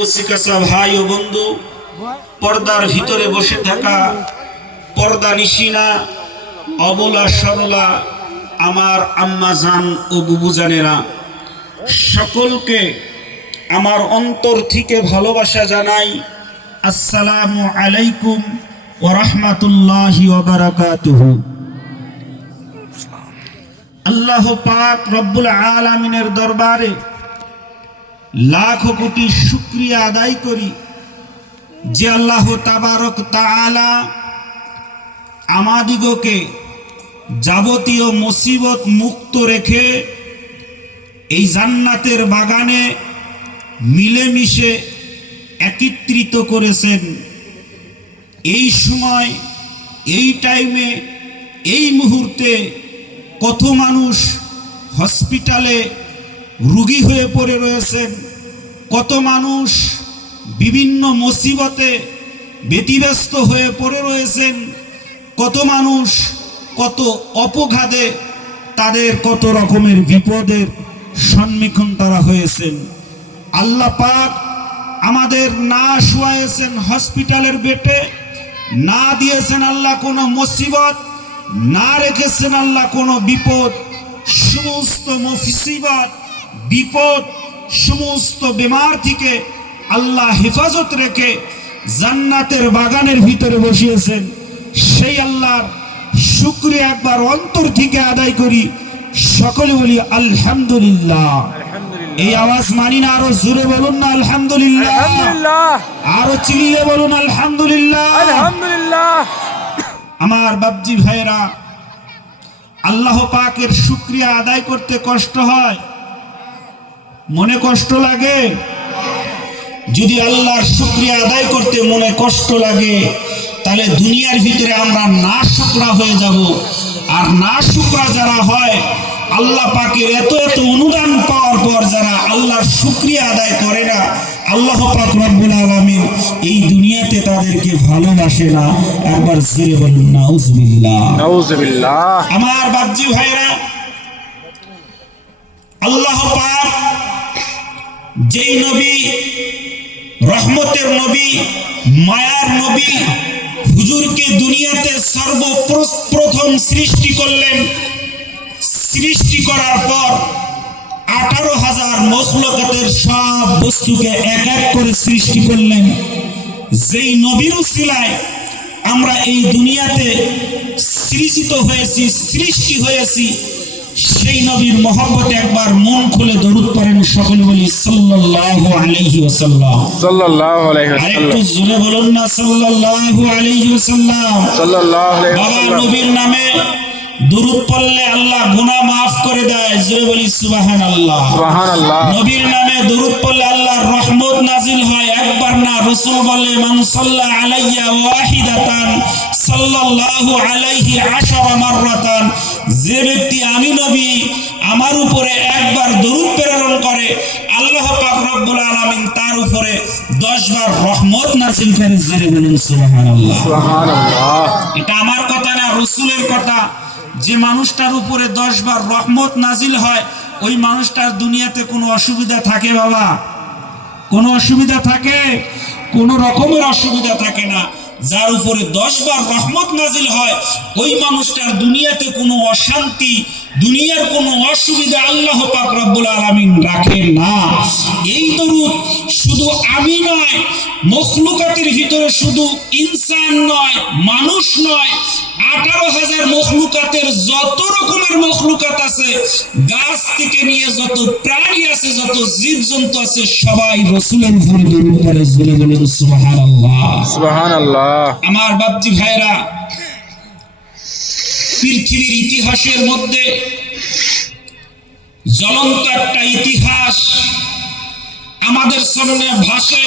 কচিকাঁচা ভাই ও বন্ধু, পর্দার ভিতরে বসে থাকা পর্দা নিশিনা অবলা সরলা আমার আম্মা জান ও বুবু জানেরা, সকলকে আমার অন্তর থেকে ভালোবাসা জানাই। আসসালামু আলাইকুম ওয়া রাহমাতুল্লাহি ওয়া বারাকাতুহু। আল্লাহ পাক রব্বুল আলামিনের দরবারে লাখ কোটি শুকরিয়া আদায় করি যে আল্লাহ তাবারক তাআলা আমাদিগকে যাবতীয় মুসিবত মুক্ত রেখে এই জান্নাতের বাগানে মিলেমিশে একত্রিত করেছেন। এই সময়, এই টাইমে, এই মুহূর্তে কত মানুষ হসপিটালে রোগী হয়ে পড়ে রয়েছেন, কত মানুষ বিভিন্ন মুসিবতে ব্যতিব্যস্ত হয়ে পড়ে রয়েছেন, কত মানুষ কত অপঘাতে তাদের কত রকমের বিপদের সম্মুখীন তারা হয়েছেন। আল্লাহ পাক আমাদের না শুয়াইছেন হসপিটালের বেডে, না দিয়েছেন আল্লাহ কোনো মুসিবত, না রেখেছেন আল্লাহ কোনো বিপদ। সমস্ত মুসিবত বিপদ সমস্ত বেমার থেকে আল্লাহ হেফাজত রেখে জান্নাতের বাগানের ভিতরে বসিয়েছেন। সেই আল্লাহর শুকরিয়া একবার অন্তর থেকে আদায় করি, সকলে বলি আলহামদুলিল্লাহ। এই আওয়াজ মানি না, আরো জোরে বলুন না আলহামদুলিল্লাহ, আরো চিল্লে বলুন আলহামদুলিল্লাহ। আমার বাপজি ভাইরা, আল্লাহ পাকের শুকরিয়া আদায় করতে কষ্ট হয়, মনে কষ্ট লাগে। যদি আল্লাহর শুকরিয়া আদায় করতে মনে কষ্ট লাগে, তাহলে দুনিয়ার ভিতরে আমরা না শুকরা হয়ে যাব। আর না শুকরা যারা হয়, আল্লাহ পাকের এত এত অনুদান পাওয়ার পর যারা আল্লাহর শুকরিয়া আদায় করে না, আল্লাহ পাক রব্বুল আলামিন এই দুনিয়াতে তাদেরকে ভালোবাসে না। একবার জোরে বলুন নাউজুবিল্লাহ, নাউজুবিল্লাহ। আমার বাপজি ভাইরা, আল্লাহ পাক যেই নবী, রহমতের নবী, মায়ার নবী হুজুরকে দুনিয়াতে সর্বপ্রথম সৃষ্টি করলেন, সৃষ্টি করার পর 18,000 মখলুকাতের সব বস্তুকে এক এক করে সৃষ্টি করলেন। যেই নবীর উসিলায় আমরা এই দুনিয়াতে সৃজিত হয়েছি, সৃষ্টি হয়েছি, সেই নবীর মহব্বতে একবার মন খুলে দরুদ পড়েন, সকলে বলি সাল্লাল্লাহু আলাইহি ওয়াসাল্লাম, সাল্লাল্লাহু আলাইহি ওয়াসাল্লাম। আরেকটু জোরে বলুন না সাল্লাল্লাহু আলাইহি ওয়াসাল্লাম, সাল্লাল্লাহু আলাইহি ওয়াসাল্লাম। বাবা নবীর নামে দরুদ পড়লে আল্লাহ গুনাহ maaf করে দেয়, জোরে বলি সুবহানাল্লাহ, সুবহানাল্লাহ। নবীর নামে দরুদ পড়লে আল্লাহর রহমত নাজিল হয়। একবার না, রাসূল বলে মান সাল্লা আলাইয়া ওয়াহিদাতান সাল্লাল্লাহু আলাইহি 10 মাররাতান। যে ব্যক্তি আমি নবী আমার উপরে একবার দরুদ প্রেরণ করে, আল্লাহ পাক রব্বুল আলামিন তার উপরে 10 বার রহমত নাজিল করে, জোরে বলুন সুবহানাল্লাহ, সুবহানাল্লাহ। এটা আমার কথা না, রাসূলের কথা। যে মানুষটার উপরে 10 বার রহমত নাজিল হয়, ওই মানুষটার দুনিয়াতে কোনো অসুবিধা থাকে বাবা? কোনো অসুবিধা থাকে? কোনো রকমের অসুবিধা থাকে না। যার উপরে 10 বার রহমত নাজিল হয়, ওই মানুষটার দুনিয়াতে কোনো অশান্তি, দুনিয়ার কোনো অসুবিধা আল্লাহ পাক রব্বুল আলামিন রাখেন না। এই দরুদ শুধু আমি নয়, মখলুকাতের ভিতরে শুধু ইনসান নয়, মানুষ নয়, 18,000 মখলুকাতের যত রকমের মখলুকাত আছে, গাছ থেকে নিয়ে যত প্রাণী আছে, যত জীবজন্তু আছে, সবাই রাসূলের উপরে দরুদ পড়ে, জোরে বলুন সুবহানাল্লাহ, সুবহানাল্লাহ। আমার বাপজি ভাইরা, পৃথিবীর ইতিহাসের মধ্যে জ্বলন্ত একটা ইতিহাস আমাদের সামনে ভাসে।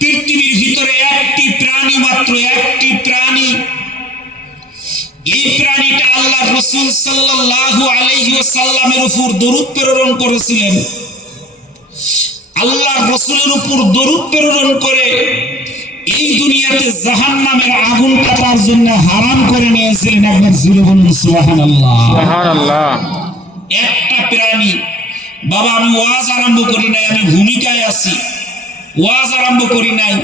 পৃথিবীর ভিতরে একটি প্রাণী, মাত্র একটি প্রাণী, এই প্রাণীটা আল্লাহ রাসূল সাল্লাল্লাহু আলাইহি ওয়াসাল্লামের উপর দরুদ প্রেরণ করেছিলেন। আল্লাহ রাসূলের উপর দরুদ প্রেরণ করে এই দুনিয়াতে জাহান্নামের আগুনটা তার জন্য হারাম করে নিয়েছিলেন। একবার জোরে বলুন সুবহানাল্লাহ, সুবহানাল্লাহ। একটা প্রাণী, বাবা আমি ওয়াজ আরম্ভ করি নাই, আমি ভূমিকায় আছি। ওয়াজ আরম্ভ করি নাই।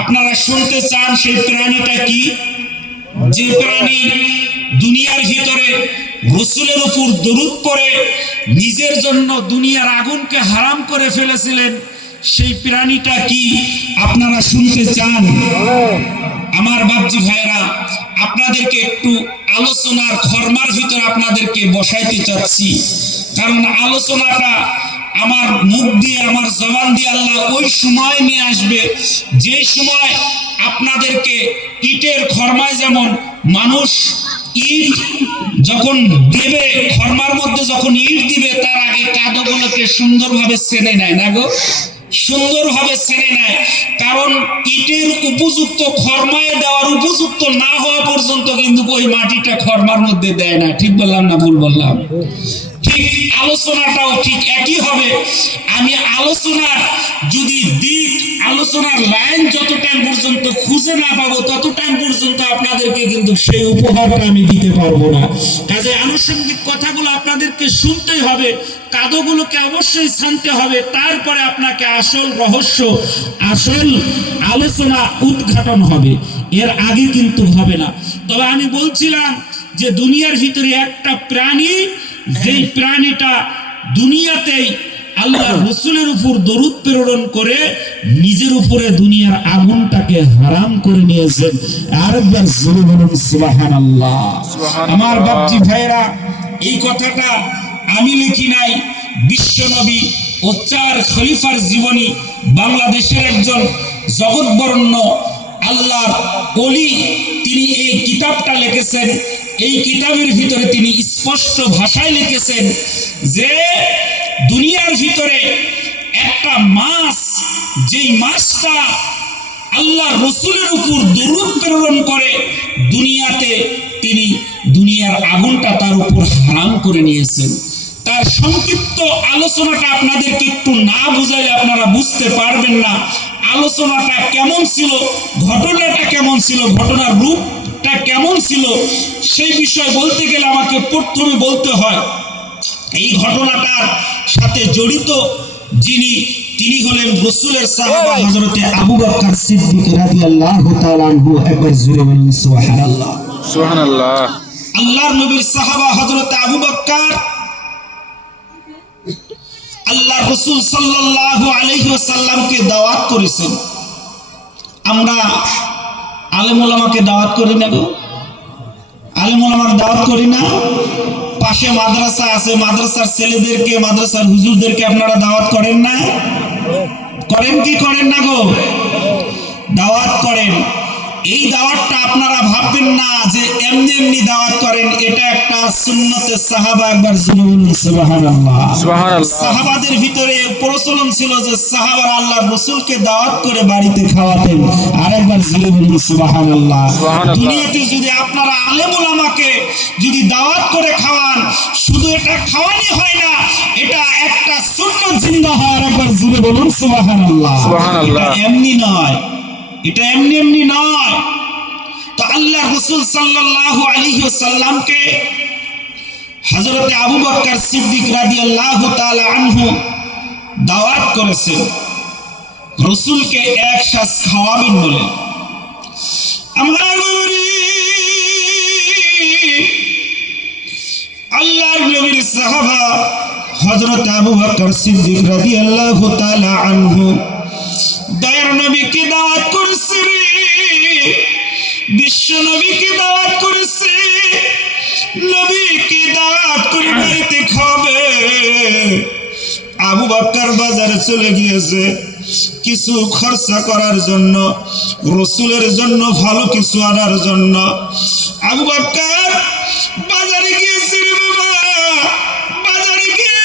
আপনারা শুনতে চান সেই প্রাণীটা কি? যে প্রাণী দুনিয়ার ভিতরে রাসূলের উপর দরুদ পড়ে নিজের জন্য দুনিয়ার আগুনকে হারাম করে ফেলেছিলেন, সেই প্রাণীটা কি আপনারা শুনতে চান? আমার বাপজি ভাইরা, আপনাদেরকে একটু আলোচনার খরমার ভিতরে আপনাদেরকে বসাইতে চাচ্ছি, কারণ আলোচনাটা আমার মুখ দিয়ে, আমার জবান দিয়ে আল্লাহ ওই সময় নিয়ে আসবে যে সময় আপনাদেরকে ইটের খরমায় যেমন মানুষ ইট যখন দেবে, খরমার মধ্যে যখন ইট দিবে তার আগে কাদগুলোকে সুন্দরভাবে ছেড়ে নেয় না গো, সুন্দরভাবে ছেড়ে নেয়। কারণ ইটের উপযুক্ত খরমায় দেওয়ার উপযুক্ত না হওয়া পর্যন্ত কিন্তু ওই মাটিটা খরমার মধ্যে দেয় না। ঠিক বললাম না ভুল বললাম? ঠিক আলোচনাটাও ঠিক একই হবে। আমি আলোচনার যদি দিক, আলোচনার লাইন যত টাইম পর্যন্ত খুঁজে না পাবো তত টাইম পর্যন্ত আপনাদেরকে কিন্তু সেই উপহারটা আমি দিতে পারবো না। কাজে আনুষঙ্গিক কথাগুলো আপনাদেরকে শুনতেই হবে, কাদগুলোকে অবশ্যই ছানতে হবে, তারপরে আপনাকে আসল রহস্য, আসল আলোচনা উদ্ঘাটন হবে, এর আগে কিন্তু হবে না। তবে আমি বলছিলাম যে দুনিয়ার ভিতরে একটা প্রাণী, যেই প্রাণীটা দুনিয়াতেই আল্লাহ রাসূলের উপর দরুদ প্রেরণ করে নিজের উপরে দুনিয়ার আগুনটাকে হারাম করে নিয়েছেন। আরেকবার জোরে বলুন সুবহানাল্লাহ। আমার বাপজি ভাইরা, এই কথাটা আমি লিখি নাই, বিশ্বনবী ও 4 খলিফার জীবনী, বাংলাদেশের একজন জগৎবরেণ্য আল্লাহর ওলি, তিনি এই কিতাবটা লিখেছেন। এই কিতাবের ভিতরে তিনি স্পষ্ট ভাষায় লিখেছেন যে দুনিয়ার ভিতরে একটা মাছ, যেই মাছটা আল্লাহ রাসূলের উপর দরুদ প্রেরণ করে দুনিয়াতে তিনি দুনিয়ার আগুনটা তার উপর হারাম করে নিয়েছেন। তার সংক্ষিপ্ত আলোচনাটা আপনাদেরকে একটু না বুঝাইলে আপনারা বুঝতে পারবেন না আলোচনাটা কেমন ছিল, ঘটনাটা কেমন ছিল, ঘটনার রূপটা কেমন ছিল। সেই বিষয় বলতে গেলে আমাকে প্রথমে বলতে হয় এই ঘটনাটার সাথে জড়িত যিনি, তিনি হলেন রাসূলের সাহাবা হযরতে আবু বকর সিদ্দিক রাদিয়াল্লাহু তাআলা আনহু। একবার জোরে বলুন সুবহানাল্লাহ। সুবহানাল্লাহ। আল্লাহর নবীর সাহাবা হযরতে আবু বকর আল্লাহ রাসূল সাল্লাল্লাহু আলাইহি ওয়াসাল্লামকে দাওয়াত করেছেন। আমরা আলেম ওলামাকে দাওয়াত করি না গো, আলেম ওলামার দাওয়াত করি না। পাশে মাদ্রাসা আছে, মাদ্রাসার ছেলেদেরকে, মাদ্রাসার হুজুরদেরকে আপনারা দাওয়াত করেন না? করেন কি করেন না গো? দাওয়াত করেন। এই দাওয়াতটা আপনারা ভাববেন না যে এমনি এমনি দাওয়াত করেন, এটা একটা সুন্নতে সাহাবা। একবার সুবহানাল্লাহ। সুবহানাল্লাহ। সাহাবাদের ভিতরে প্রচলন ছিল যে সাহাবারা আল্লাহর রাসূলকে দাওয়াত করে বাড়িতে খাওয়াতেন। আরেকবার সুবহানাল্লাহ। দুনিয়াতে যদি আপনারা আলেম ওলামাকে যদি দাওয়াত করে খাওয়ান, শুধু এটা খাওয়ানি হয় না, এটা একটা সুন্নাত জিন্দা হয়। আরেকবার জুড়ে বলুন সুবহানাল্লাহ। সুবহানাল্লাহ। এমনি নয়, এটা এমনি এমনি নয়। তো আল্লাহ রাসূল সাল্লাল্লাহু আলাইহি ওয়াসাল্লামকে হযরতে আবু বকর সিদ্দিক রাদিয়াল্লাহু তাআলা আনহু দাওয়াত করেছেন রাসূলকে এক শ্বাস খাওয়াবেন বলে। আমরা বলি আল্লাহর নবীর সাহাবা হযরত আবু বকর সিদ্দিক রাদিয়াল্লাহু তাআলা আনহু দয়ার নবীকে দাওয়াত করেছে, বিশ্ব নবীকে দাওয়াত করেছে, নবীকে দাওয়াত করে বাড়িতে খাবে। আবু বকর বাজারে চলে গিয়েছে কিছু খরচা করার জন্য, রাসূলের জন্য ভালো কিছু আনার জন্য। আবু বকর বাজারে গিয়েছে রে বাবা, বাজারে গিয়ে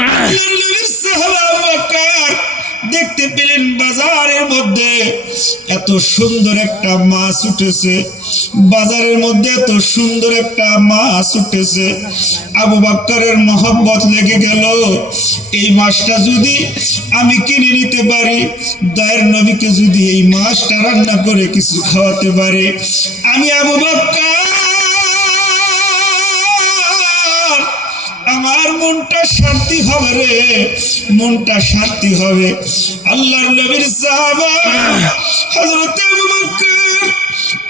আল্লাহর নবীর সাহাবা আবু বকর দেখতে পেলেন বাজারের মধ্যে এত সুন্দর একটা মাছ উঠেছে, বাজারের মধ্যে এত সুন্দর একটা মাছ উঠেছে। আবু বকরের মহব্বত লেগে গেল, এই মাছটা যদি আমি কিনে নিতে পারি, দয়ার নবীকে যদি এই মাছটা রান্না করে কিছু খাওয়াতে পারে, আমি আবু বকর আমার আমার মনটা শান্তি হবে রে, মনটা শান্তি হবে। আল্লাহর নবীর সাহাবা হযরত আবু বকর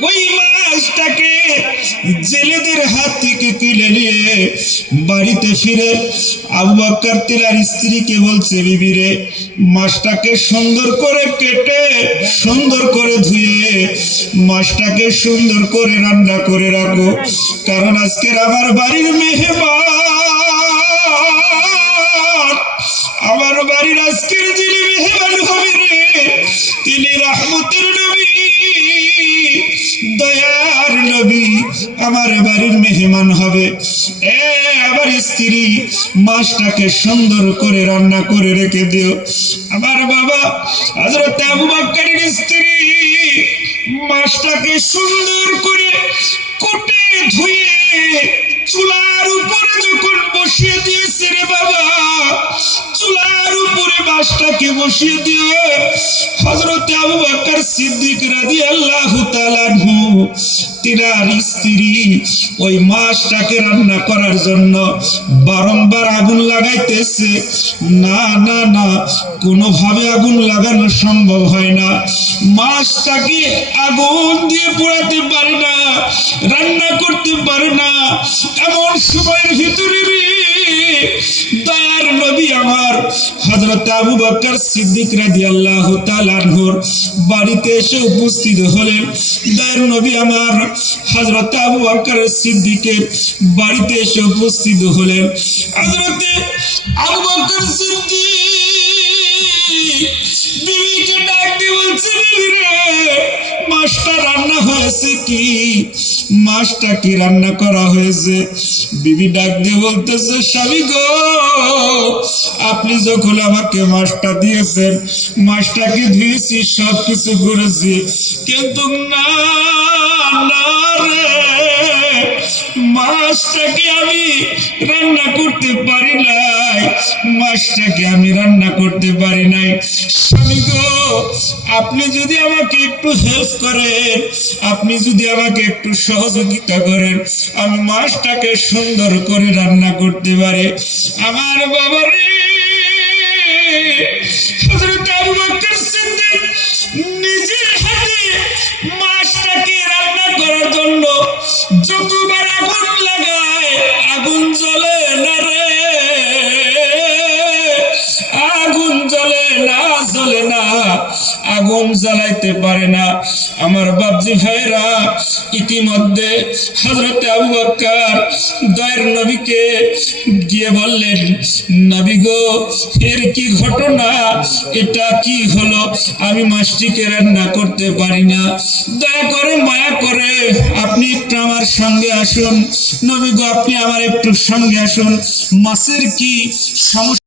ওই মাছটাকে জেলেদের হাত থেকে তুলে নিয়ে বাড়িতে ফিরে আবু বকর তিনার স্ত্রীকে বলছে, বিবি রে, মাছটাকে সুন্দর করে কেটে সুন্দর করে ধুয়ে মাছটাকে সুন্দর করে রান্না করে রাখো, কারণ আজকের আমার বাড়ির মেহমান, আমার বাড়ির আজকের যিনি মেহমান হবে রে, তিনি রহমতের নবী, দয়ার নবী, আমার বাড়ির মেহমান হবে। আমার স্ত্রী, মাছটাকে সুন্দর করে রান্না করে রেখে দিও। আমার বাবা হযরত আবু বকরের স্ত্রী মাছটাকে সুন্দর করে কুটে ধুয়ে চুলার উপরে যখন বসিয়ে দিয়েছে রে বাবা, চুলার উপরে মাছটাকে বসিয়ে দিয়ে হযরত আবু বকর সিদ্দিক রাদিয়াল্লাহু তাআলা আনহু তিনার স্ত্রী ওই মাছটাকে রান্না করার জন্য বারংবার আগুন লাগাইতেছে। না না না, কোনোভাবে আগুন লাগানো সম্ভব হয় না, মাছটাকে আগুন দিয়ে পোড়াতে পারে না, রান্না করতে পারে না। এমন সময়ের ভিতরে দয়ার নবী আমার হযরত আবু বকর সিদ্দিক রাদিয়াল্লাহু তাআলা আনহুর বাড়িতে এসে উপস্থিত হলেন। দয়ার নবী আমার হযরত আবু বকর সিদ্দিকের বাড়িতে এসে উপস্থিত হলেন। হযরত আবু বকর সিদ্দিক বিবিকে ডাক দিয়ে বলছে, বিবি রে, মাছটা রান্না হয়েছে কি? মাছটা কি রান্না করা হয়েছে? বিবি ডাক দিয়ে বলতেছে, স্বামী গো, আপনি যখন আমাকে মাছটা দিয়েছেন, মাছটাকে ধুয়েছি, সব কিছু করেছি, কিন্তু না না রে, মাছটাকে আমি রান্না করতে পারি নাই, মাছটাকে আমি রান্না করতে পারি নাই। স্বামী গো, আপনি যদি আমাকে একটু হেল্প করেন, আপনি যদি আমাকে একটু সহযোগিতা করেন, আমি মাছটাকে সুন্দর করে রান্না করতে পারি। আমার বাবা রে, হযরত আবু বকর সিদ্দিক নিজের হাতে মাছটাকে রান্না করার জন্য যতবার আগুন লাগায়, আগুন জ্বলে না রে, আগুন জ্বলে না, জ্বলে না, আগুন জ্বালাইতে পারে না। আমার বাপজি ভাইরা, ইতিমধ্যে হযরত আবু বকর দয়ার নবীকে গিয়ে বললেন, নবী গো, এর কি ঘটনা, এটা কি হলো? আমি মাছটিকে রান্না করতে পারি না, দয়া করে মায়া করে আপনি একটু আমার সঙ্গে আসুন। নবী গো, আপনি আমার একটু সঙ্গে আসুন, মাছের কি সমস্যা